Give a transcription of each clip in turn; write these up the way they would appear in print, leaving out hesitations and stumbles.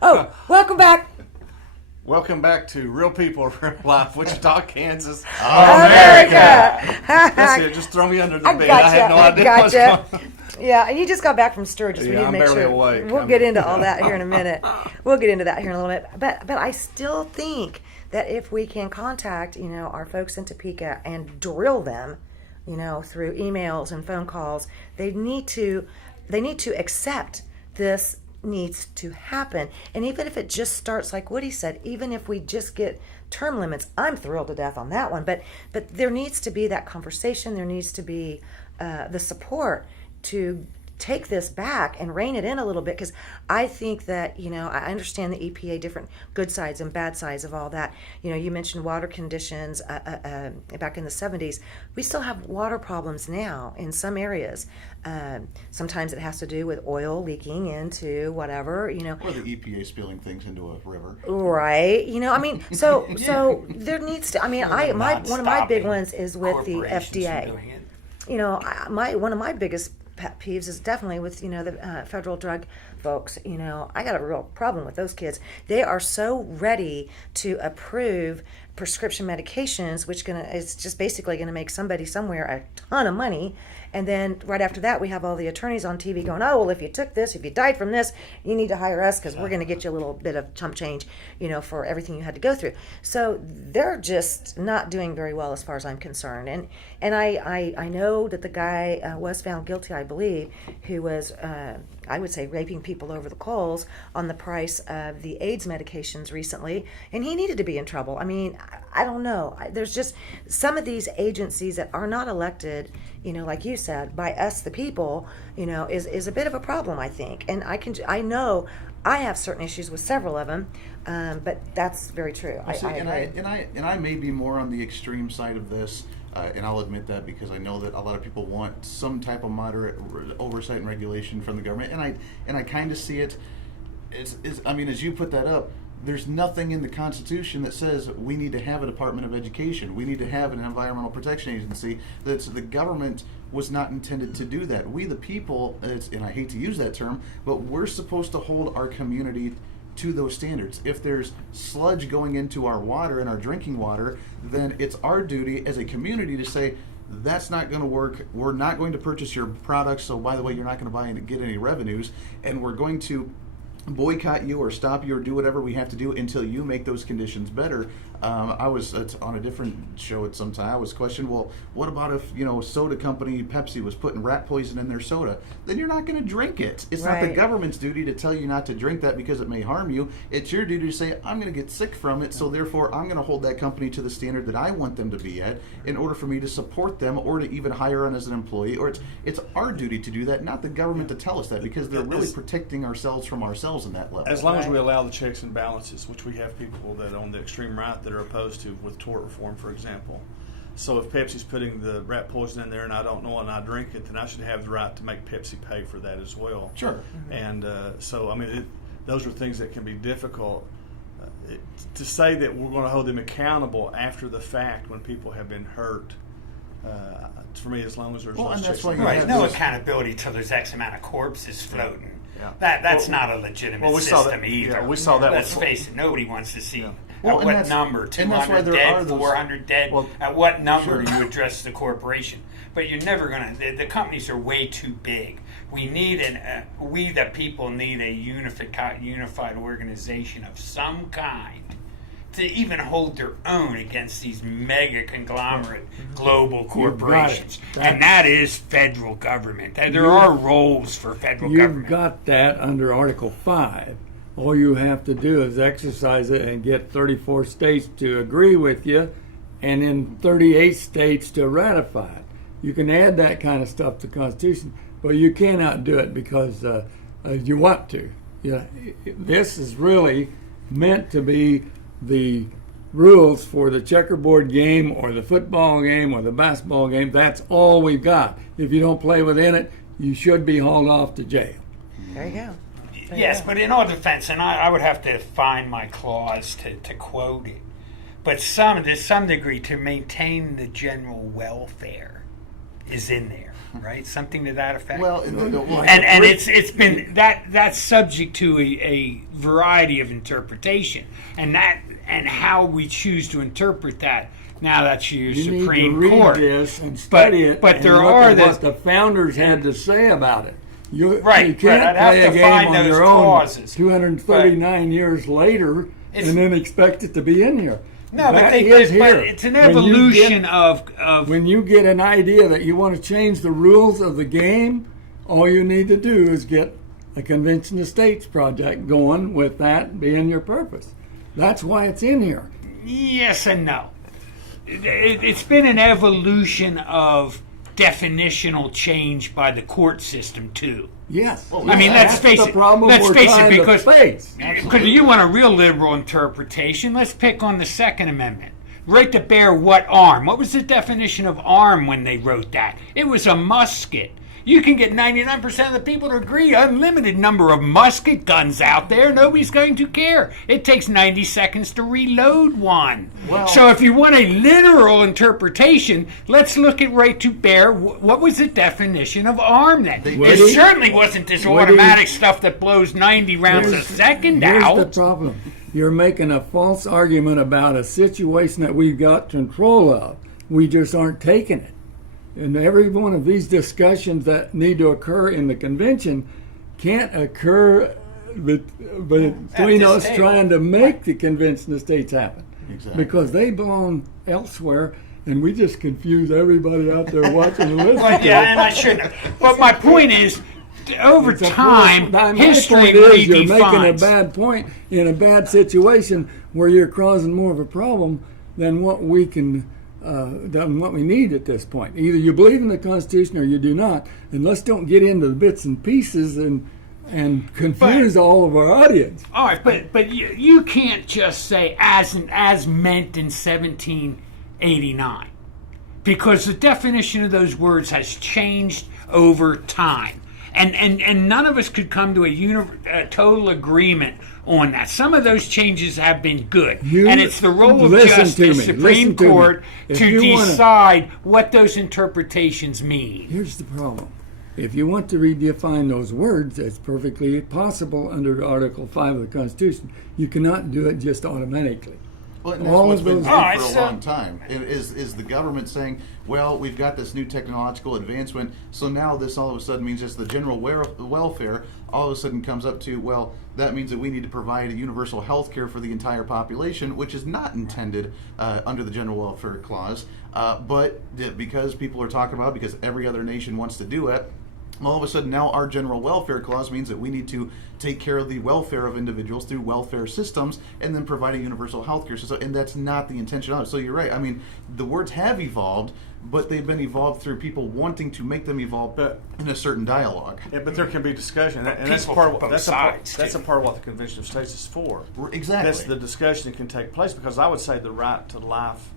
Oh, welcome back. Welcome back to Real People, Real Life, Wichita, Kansas. America. That's it. Just throw me under the bed. Gotcha. I had no idea what was going on. Yeah, and you just got back from Sturgis. We need to I'm make barely sure. awake. We'll get into all that here in a minute. We'll get into that here in a little bit. But I still think that if we can contact, our folks in Topeka and drill them, through emails and phone calls, they need to accept this needs to happen. And even if it just starts like Woody said, even if we just get term limits, I'm thrilled to death on that one. But there needs to be that conversation. There needs to be the support to take this back and rein it in a little bit, because I think that I understand the EPA, different good sides and bad sides of all that. You mentioned water conditions back in the 70s. We still have water problems now in some areas. Sometimes it has to do with oil leaking into whatever, Or the EPA spilling things into a river. Right. So there needs to, one of my big ones is with the FDA. One of my biggest pet peeves is definitely with the federal drug folks. I got a real problem with those kids. They are so ready to approve prescription medications, which is just basically going to make somebody somewhere a ton of money. And then right after that, we have all the attorneys on TV going, oh, well, if you took this, if you died from this, you need to hire us because we're going to get you a little bit of chump change, for everything you had to go through. So they're just not doing very well as far as I'm concerned. And I know that the guy was found guilty, I believe, who was, I would say, raping people over the coals on the price of the AIDS medications recently, and he needed to be in trouble. I don't know. There's just some of these agencies that are not elected, like you said, by us the people, is a bit of a problem, I think. And I know I have certain issues with several of them, but that's very true. I may be more on the extreme side of this. And I'll admit that because I know that a lot of people want some type of moderate oversight and regulation from the government, and I kind of see it. As you put that up, there's nothing in the Constitution that says we need to have a Department of Education. We need to have an Environmental Protection Agency. The government was not intended to do that. We, the people, and I hate to use that term, but we're supposed to hold our community to those standards. If there's sludge going into our water and our drinking water, then it's our duty as a community to say, that's not going to work. We're not going to purchase your products, so by the way, you're not going to buy and get any revenues, and we're going to boycott you or stop you or do whatever we have to do until you make those conditions better. I was on a different show at some time. I was questioned, well, what about if a soda company, Pepsi, was putting rat poison in their soda? Then you're not going to drink it. It's not the government's duty to tell you not to drink that because it may harm you. It's your duty to say, I'm going to get sick from it, so therefore I'm going to hold that company to the standard that I want them to be at in order for me to support them or to even hire them as an employee. Or it's our duty to do that, not the government to tell us that, because they're really protecting ourselves from ourselves in that level. As long as we allow the checks and balances, which we have people that on the extreme right that are opposed to with tort reform, for example. So if Pepsi's putting the rat poison in there and I don't know and I drink it, then I should have the right to make Pepsi pay for that as well. Sure. Mm-hmm. And those are things that can be difficult. To say that we're going to hold them accountable after the fact when people have been hurt, for me, as long as there's no accountability till there's X amount of corpses floating. Yeah. That's not a legitimate system either. Yeah, we saw that. Let's face it, nobody wants to see what number, 200 dead, 400 dead, at what number do you address the corporation? But you're never going to, the companies are way too big. We the people need a unified organization of some kind to even hold their own against these mega conglomerate global corporations. And that is federal government. There are roles for federal government. You've got that under Article 5. All you have to do is exercise it and get 34 states to agree with you, and then 38 states to ratify it. You can add that kind of stuff to the Constitution, but you cannot do it because you want to. This is really meant to be the rules for the checkerboard game or the football game or the basketball game. That's all we've got. If you don't play within it, you should be hauled off to jail. There you go. Yes, but in our defense, and I would have to find my clause to quote it, but to some degree, to maintain the general welfare is in there. right? Something to that effect. Well, and it's been that's subject to a variety of interpretation, and how we choose to interpret that. Now that's your You Supreme need to read Court. this and study it. But and there look are at what the founders had to say about it. You can't I'd have play a to game find on those your own clauses. 239 years later and then expect it to be in here. No, That but is here. but it's an evolution of When you get an idea that you want to change the rules of the game, all you need to do is get a Convention of States project going with that being your purpose. That's why it's in here. yes and no. It's been an evolution of definitional change by the court system too. Yes. I mean, let's face the it. problem Let's we're face trying it, to because face. you want a real liberal interpretation. Let's pick on the Second Amendment. Right to bear what arm? What was the definition of arm when they wrote that? It was a musket. You can get 99% of the people to agree. Unlimited number of musket guns out there. Nobody's going to care. It takes 90 seconds to reload one. So if you want a literal interpretation, let's look at right to bear. What was the definition of arm then? It certainly wasn't this automatic stuff that blows 90 rounds a second out. Here's the problem. You're making a false argument about a situation that we've got control of. We just aren't taking it. And every one of these discussions that need to occur in the convention can't occur between us trying to make the Convention of States happen. Exactly. Because they belong elsewhere, and we just confuse everybody out there watching and listening. Well, yeah, and I shouldn't have. But my point is, over time, history my point is you're making a redefines. bad point in a bad situation where you're causing more of a problem than what we can than what we need at this point. Either you believe in the Constitution or you do not, and let's don't get into the bits and pieces and confuse all of our audience. All right, but you can't just say as meant in 1789, because the definition of those words has changed over time. And none of us could come to a total agreement on that. Some of those changes have been good. And it's the role of Justice, Supreme Court, to decide what those interpretations mean. Here's the problem. If you want to redefine those words, it's perfectly possible under Article 5 of the Constitution. You cannot do it just automatically. Well, and that's All what's of been those- done for a long time. Is the government saying, well, we've got this new technological advancement, so now this all of a sudden means just the general welfare all of a sudden comes up to, well, that means that we need to provide a universal health care for the entire population, which is not intended under the general welfare clause. But because people are talking about it, because every other nation wants to do it, all of a sudden now our general welfare clause means that we need to take care of the welfare of individuals through welfare systems and then provide a universal health care system, and that's not the intention of it. So you're right. I mean, the words have evolved, but they've been evolved through people wanting to make them evolve in a certain dialogue. Yeah, but there can be discussion, and that's people part from of both that's a part of what the Convention of States is for. Exactly. That's the discussion that can take place, because I would say the right to life,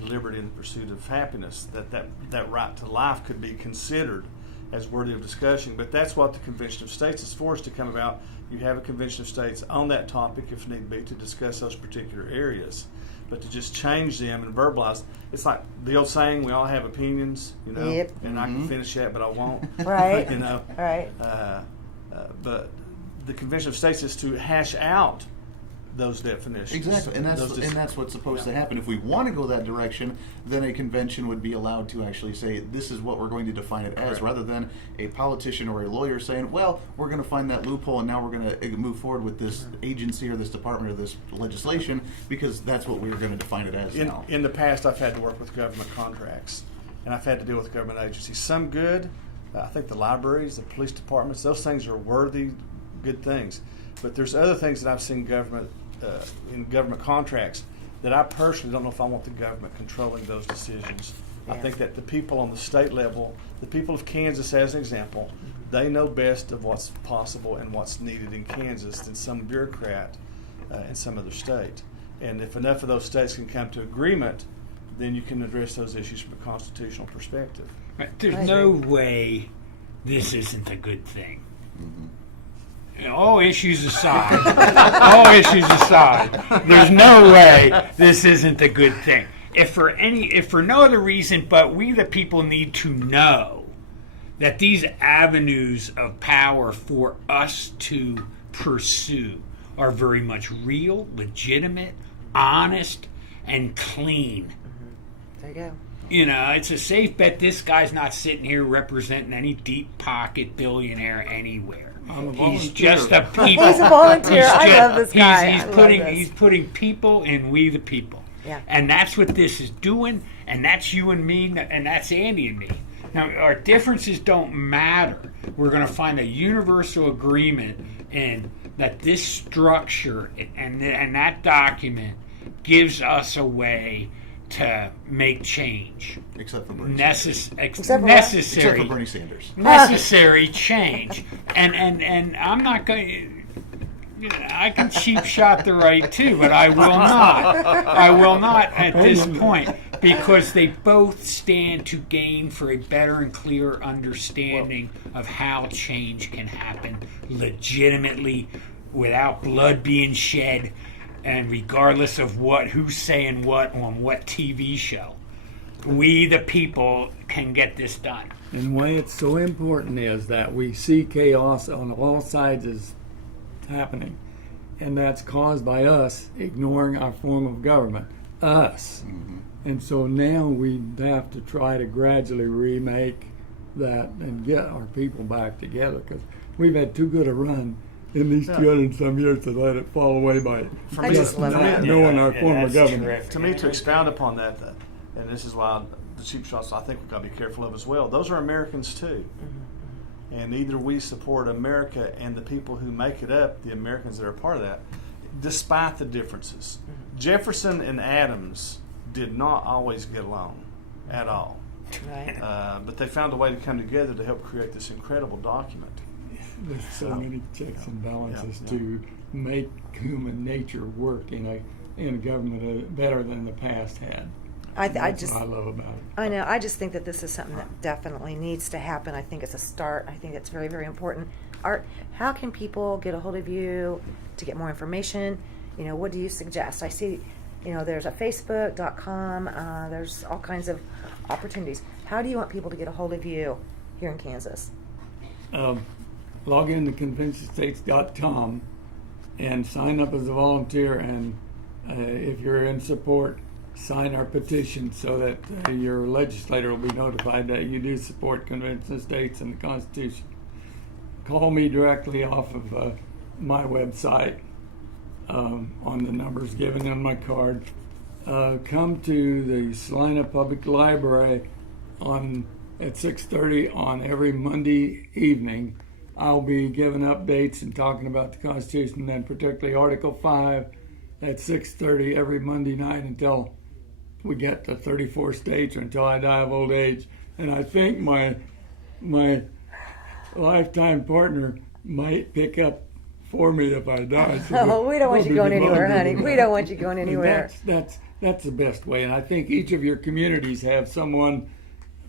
liberty, and the pursuit of happiness, that right to life could be considered as worthy of discussion. But that's what the Convention of States is for, is to come about. You have a Convention of States on that topic, if need be, to discuss those particular areas. But to just change them and verbalize, it's like the old saying, we all have opinions, you know, Yep. and I can finish that, but I won't. Right. You know. Right. But the Convention of States is to hash out those definitions. Exactly, and that's what's supposed to happen. If we want to go that direction, then a convention would be allowed to actually say, this is what we're going to define it as, rather than a politician or a lawyer saying, well, we're going to find that loophole and now we're going to move forward with this agency or this department or this legislation because that's what we're going to define it as now. In the past, I've had to work with government contracts, and I've had to deal with government agencies. Some good, I think the libraries, the police departments, those things are worthy, good things. But there's other things that I've seen in government contracts that I personally don't know if I want the government controlling those decisions. Yeah. I think that the people on the state level, the people of Kansas as an example, they know best of what's possible and what's needed in Kansas than some bureaucrat in some other state. And if enough of those states can come to agreement, then you can address those issues from a constitutional perspective. Right. There's no way this isn't a good thing. Mm-hmm. All issues aside, there's no way this isn't a good thing. If for no other reason, but we the people need to know that these avenues of power for us to pursue are very much real, legitimate, honest, and clean. There you go. You know, it's a safe bet this guy's not sitting here representing any deep pocket billionaire anywhere. I'm a He's volunteer. just a people. He's a volunteer. I just- love this guy. He's I love putting this. he's putting people in we the people. Yeah. And that's what this is doing, and that's you and me, and that's Andy and me. Now, our differences don't matter. We're going to find a universal agreement in that this structure and that document gives us a way to make change. Except for Bernie Except for what? Except Necessary. for Bernie Sanders. Necessary change. And I'm not going. I can cheap shot the right too, but I will not. I will not at this point, because they both stand to gain for a better and clearer understanding of how change can happen legitimately, without blood being shed, and regardless of who's saying what on what TV show. We the people can get this done. And why it's so important is that we see chaos on all sides is happening, and that's caused by us ignoring our form of government, us. And so now we have to try to gradually remake that and get our people back together, because we've had too good a run in these 200 and some years to let it fall away by I just love not that. knowing our form of that's government. terrific. To me, to expound upon that, and this is why the cheap shots I think we've got to be careful of as well. Those are Americans too. And either we support America and the people who make it up, the Americans that are part of that, despite the differences. Jefferson and Adams did not always get along at all. Right. But they found a way to come together to help create this incredible document. There's so many checks and balances Yeah. to make human nature work in a government better than the past had. I That's just what I love about it. I know. I just think that this is something that definitely needs to happen. I think it's a start. I think it's very, very important. Art, how can people get a hold of you to get more information? You know, what do you suggest? I see, you know, there's a Facebook.com. There's all kinds of opportunities. How do you want people to get a hold of you here in Kansas? Log in to conventionstates.com and sign up as a volunteer, and if you're in support, sign our petition so that your legislator will be notified that you do support convention of states and the Constitution. Call me directly off of my website on the numbers given on my card. Come to the Salina Public Library at 6:30 on every Monday evening. I'll be giving updates and talking about the Constitution, and particularly Article 5 at 6:30 every Monday night until we get to 34 states, or until I die of old age. And I think my lifetime partner might pick up for me if I die. So Oh, we don't want you we'll going be anywhere, honey. devoted to We that. don't want you going And anywhere. That's the best way. And I think each of your communities have someone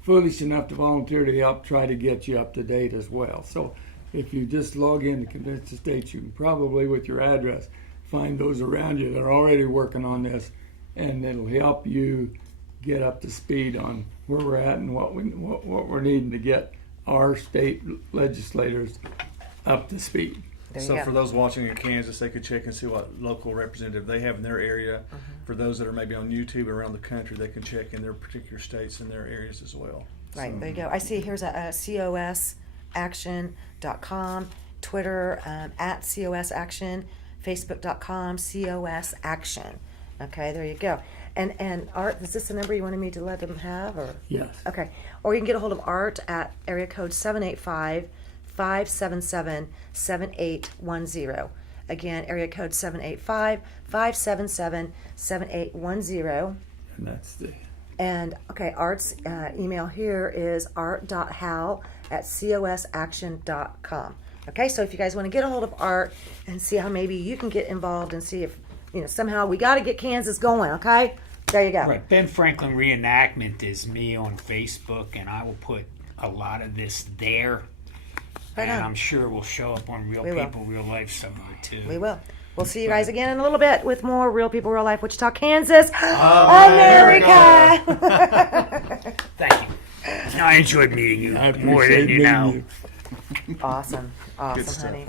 foolish enough to volunteer to help try to get you up to date as well. So if you just log in to Convention of States, you can probably, with your address, find those around you that are already working on this, and it'll help you get up to speed on where we're at and what we're needing to get our state legislators up to speed. There you So go. for those watching in Kansas, they could check and see what local representative they have in their area. For those that are maybe on YouTube around the country, they can check in their particular states and their areas as well. Right, there you go. I see here's a cosaction.com, Twitter at cosaction, Facebook.com, cosaction. Okay, there you go. And Art, is this the number you wanted me to let them have? Or Yes. okay. Or you can get a hold of Art at area code 785-577-7810. Again, area code 785-577-7810. And that's the And okay, Art's email here is art.hal@cosaction.com. Okay, so if you guys want to get a hold of Art and see how maybe you can get involved and see if, you know, somehow we got to get Kansas going, okay? There you go. Right. Ben Franklin Reenactment is me on Facebook, and I will put a lot of this there. Right and on. I'm sure it will show up on Real We will. People, Real Life somewhere, too. We will. We'll see you guys again in a little bit with more Real People, Real Life, Wichita, Kansas, America. Thank you. I enjoyed meeting you I more than appreciate you meeting know. you. Awesome, Good stuff. honey.